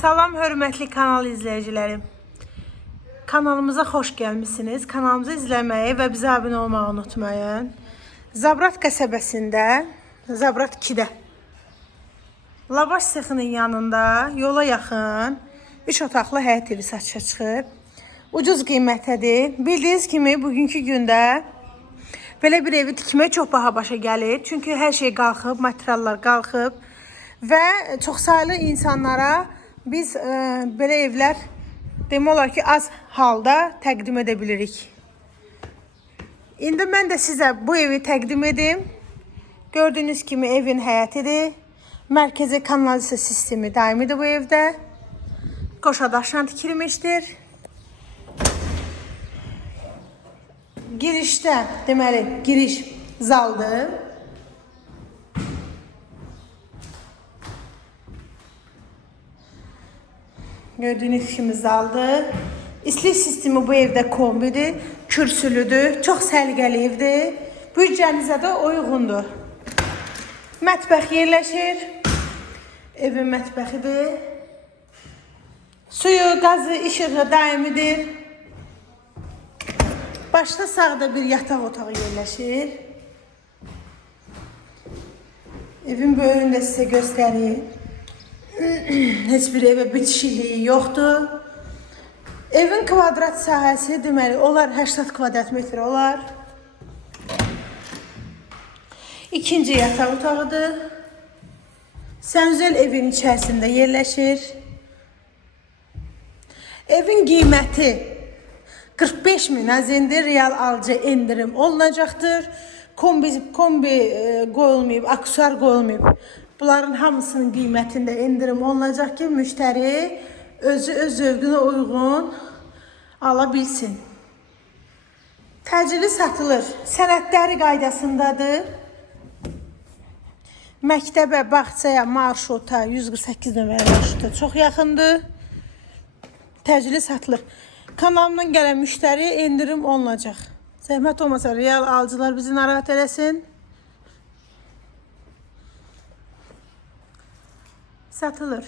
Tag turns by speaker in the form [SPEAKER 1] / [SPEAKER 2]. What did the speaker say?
[SPEAKER 1] Salam hörmətli kanal izləyicilərim. Kanalımıza xoş gəlmisiniz. Kanalımızı izləməyi və bizə abunə olmağı unutmayın. Zabrat qəsəbəsində, Zabrat 2-də Lavaş sexinin yanında yola yaxın 3 otaqlı həyət evi satışa çıxıb. Ucuz qiymətədir. Bildiyiniz kimi bugünkü gündə belə bir evi tikmək çox baha başa gəlir. Çünki hər şey qalxıb, materiallar qalxıb və çoxsaylı insanlara biz e, belə evlər demək ki, az halda təqdim edə bilirik. İndi mən də sizə bu evi təqdim edim. Gördüyünüz kimi evin həyətidir. Mərkəzi kanalizasiya sistemi daimidir bu evdə. Qoşadaşla tikilmişdir. Girişdə, deməli, giriş zaldır. Gördüyünüz kimi zaldır. İstilik sistemi bu evdə kombidir, kürsülüdür, çox səliqəli evdir. Büdcənizə də uyğundur. Mətbəx yerləşir. Evin mətbəxidir. Suyu, qazı, işığı daimidir. Başda sağda bir yataq otağı yerləşir. Evin böyrünü də sizə göstəreyim. Heç bir evə bitişikliyi yoxdur. Evin kvadrat sahəsi deməli olar 80 kvadrat metr olar. İkinci yataq otağıdır. Sənzöl evin içərisində yerləşir. Evin qiyməti 45 min əzində real alıcı endirim olunacaqdır. Kombi, kombi e, qoyulmayıb, aksesuar qoyulmayıb. Bunların hamısının qiymətində endirim olunacaq ki, müştəri özü öz zövqünə uyğun ala bilsin. Təcili satılır. Sənədləri qaydasındadır. Məktəbə, bağçaya, marşruta, 148 nömrəli marşruta çox yaxındır. Təcili satılır. Kanalımdan gələn müştəri endirim olunacaq. Zəhmət olmasa real alıcılar bizi narahat eləsin. satılır.